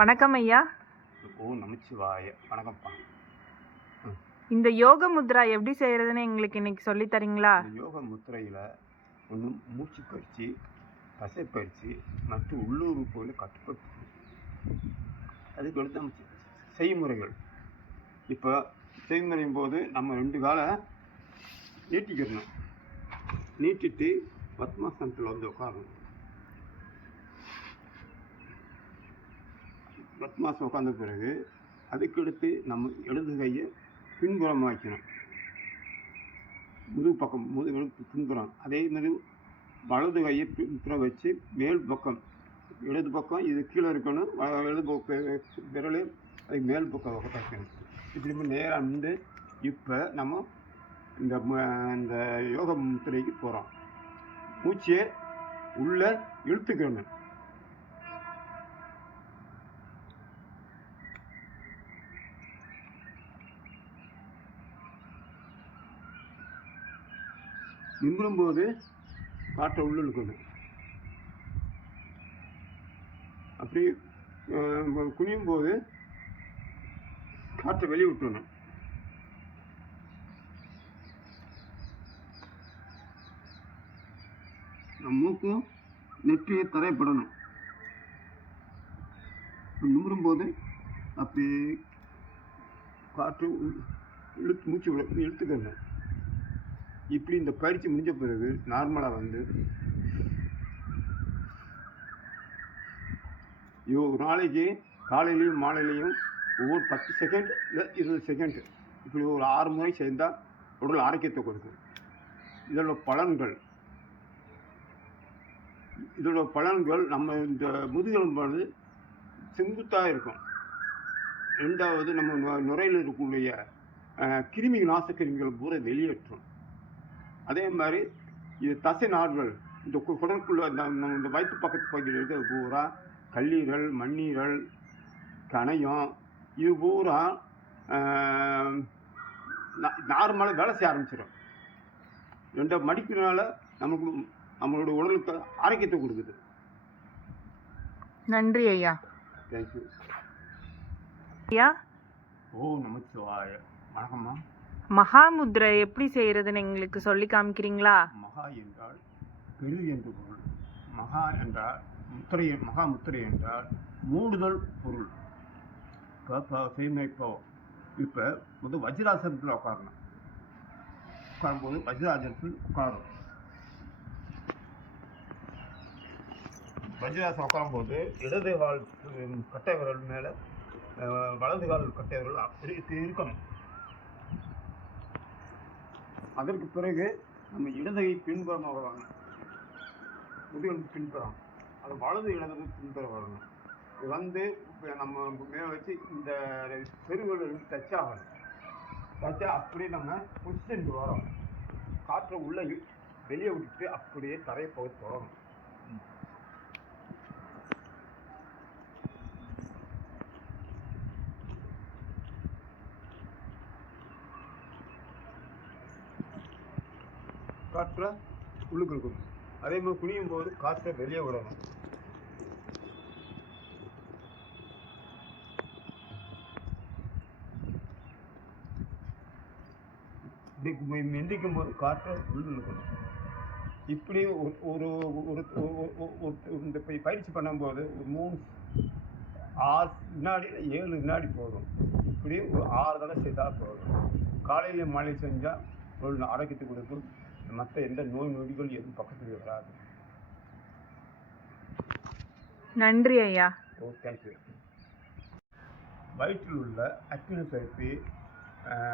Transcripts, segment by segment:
வணக்கம் ஐயா. ஓ நமச்சிவாய. வணக்கம்ப்பா. இந்த யோக முத்ரா எப்படி செய்யறதுன்னு எங்களுக்கு இன்னைக்கு சொல்லி தரீங்களா? யோக முத்திரையில் ஒன்று மூச்சு பயிற்சி, தசை பயிற்சி மற்றும் உள்ளூர் போல கட்டுப்படுத்து. அதுக்கு அடுத்து நம்ம செய்முறைகள். இப்போ செய்முறையும் போது நம்ம 2 காலை நீட்டிக்கிறணும். நீட்டிட்டு பத்மாசனத்தில் வந்து உட்காரணும். பத்மாசனம் உட்கார்ந்த பிறகு அதுக்கடுத்து நம்ம இடது கையை பின்புறம் வைக்கணும். முதுகு பக்கம் பின்புறம். அதே மாதிரி வலது கையை பின்புறம் வச்சு மேல் பக்கம் இடது பக்கம் இது கீழே இருக்கணும். இடது பக்கம் விரல் அதுக்கு மேல் பக்கம் வைக்கணும். இப்படி நேராக வந்து இப்போ நம்ம இந்த யோக முத்திரைக்கு போகிறோம். மூச்சையை உள்ளே இழுத்துக்கணும். நிமிரும் போது காற்றை உள்ள இழுக்கணும். அப்படி குனியும் போது காற்றை வெளியே விட்டுணும். மூக்கும் நெற்றியை தரைப்படணும். நிமிரும் போது அப்படி காற்று மூச்சு இழுத்துக்கணும். இப்படி இந்த பயிற்சி முடிஞ்ச பிறகு நார்மலாக வந்து ஒரு நாளைக்கு காலையிலையும் மாலையிலையும் ஒவ்வொரு 10 செகண்ட் இல்லை 20 செகண்ட் இப்படி ஒரு 6 முறை சேர்ந்தால் உடல் ஆரோக்கியத்தை கொடுக்கும். இதோட பலன்கள் நம்ம இந்த முதுகெலும்பானது செங்குத்தாக இருக்கும். 2வது நம்ம நுரையில் இருக்கக்கூடிய நாசக்கிருமிகள் பூரா வெளியேற்றும். அதே மாதிரி இது தசை நார்கள் இந்த குடலுக்குள்ள இந்த வயிற்று பக்கத்து பகுதியில் இருக்கிறது பூரா கல்லீரல், மண்ணீரல், கணையம் இது பூரா நார்மலாக வேலை செய்ய ஆரம்பிச்சிடும். 2 மடிக்கிறதுனால நம்மளுடைய உடலுக்கு ஆரோக்கியத்தை கொடுக்குது. நன்றி ஐயா. தேங்க்யூ ஐயா. ஓ நமச்சிவாய. வணக்கம்மா. மகாமுத்ரை எப்படி செய்யறதுன்னு எங்களுக்கு சொல்லி காமிக்கிறீங்களா? மகா என்றால் பெரிது என்று பொருள். மகா என்றால் மகா முத்திரை என்றால் மூடுதல் பொருள். இப்போ வந்து வஜ்ராசனத்தில் உட்காரணும். உட்காரும்போது வஜ்ராசனத்தில் உட்காரும். வஜ்ராசனம் உட்காரும்போது இடது கால் கட்டை விரல் மேலே வலது கால் கட்டை விரல் அப்படி இருக்கணும். அதற்கு பிறகு நம்ம இடதை பின்புறமாக வரணும். முதுகெலும்பு பின்புறம் அது வலது இடது பின்புறம் வரணும். இது வந்து நம்ம மேலே வச்சு இந்த பெருவிரல் டச் ஆகணும். டச்சா அப்படியே நம்ம புஷ்ட்டு வரோம். காற்றை உள்ளே வெளியே விட்டுட்டு அப்படியே தரையை போய் தொடரும். காற்றை உள்ளுக்கு இருக்கணும். அதே மாதிரி குனியும் போது காற்றை வெளியே விடணும். இப்படி எந்திக்கும் போது காற்றை உள்ள இருக்கணும். இப்படி ஒரு இந்த பயிற்சி பண்ணும்போது ஒரு 6 வினாடி 7 வினாடி போதும். இப்படி ஒரு 6 தடவை செய்தால் போதும். காலையில் மாலை செஞ்சால் ஒரு ஆரோக்கியத்தை கொடுக்கும். மற்ற எந்த நோய் நொடிகள் எதுவும் பக்கத்தில் வராது. நன்றி ஐயா. ஓ தேங்க்யூ. வயிற்றில் உள்ள அக்கினி சுரப்பி,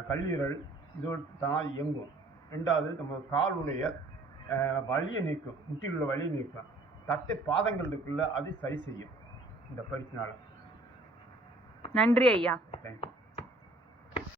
கல்லீரல் இதோடு தான் இயங்கும். 2வது நம்ம காலுடைய வலியை நீக்கும். முட்டியில் உள்ள வலியை நீக்கும். தட்டை பாதங்கள் இருக்குள்ள அது சரி செய்யும் இந்த பயிற்சினால. நன்றி ஐயா. தேங்க்யூ.